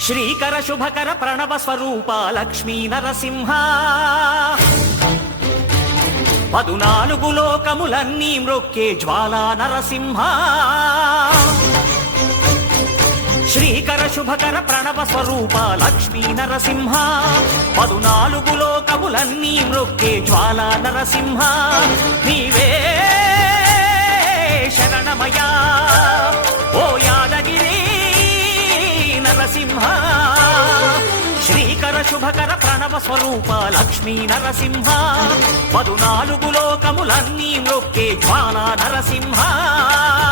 శ్రీకర శుభకర ప్రణవ స్వరూప లక్ష్మీ నరసింహ 14 లోకములన్నీ మ్రొక్కే జ్వాలా నరసింహ శ్రీకర శుభకర ప్రణవ స్వరూప లక్ష్మీ నరసింహ 14 లోకములన్నీ మ్రొక్కే జ్వాలా నరసింహ నీవే శరణమయా ఓ యాదగిరి నరసింహ శ్రీకర శుభకర ప్రణవ స్వరూప లక్ష్మీ నరసింహ 14 లోకములన్నీ మ్రొక్కే జ్వాలా నరసింహ